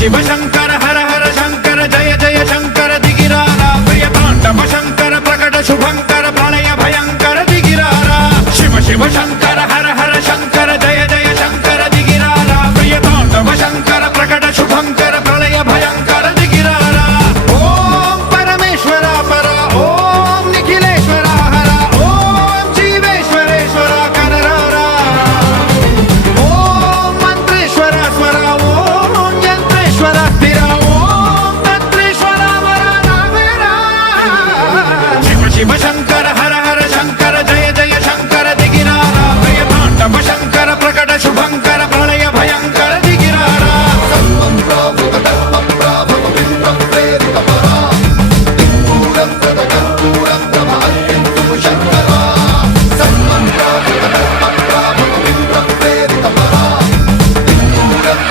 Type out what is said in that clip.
शिव शंकर हर हर शंकर जय जय शंकर दिगिरारा प्रिय तांडव शंकर प्रकट शुभंकर प्रलय भयंकर दिगिरारा शिव शिव शंकर